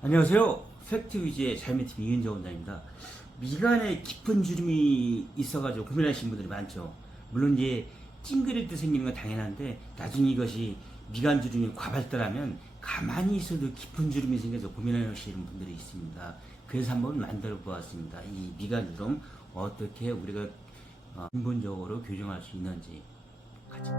안녕하세요. 팩트 위주의 삶의 팀 이은정 원장입니다. 미간에 깊은 주름이 있어가지고 고민하시는 분들이 많죠. 물론 이제 찡그릴 때 생기는 건 당연한데 나중에 이것이 미간주름이 과발달하면 가만히 있어도 깊은 주름이 생겨서 고민하시는 분들이 있습니다. 그래서 한번 만들어 보았습니다. 이 미간주름 어떻게 우리가 근본적으로 교정할 수 있는지 같이.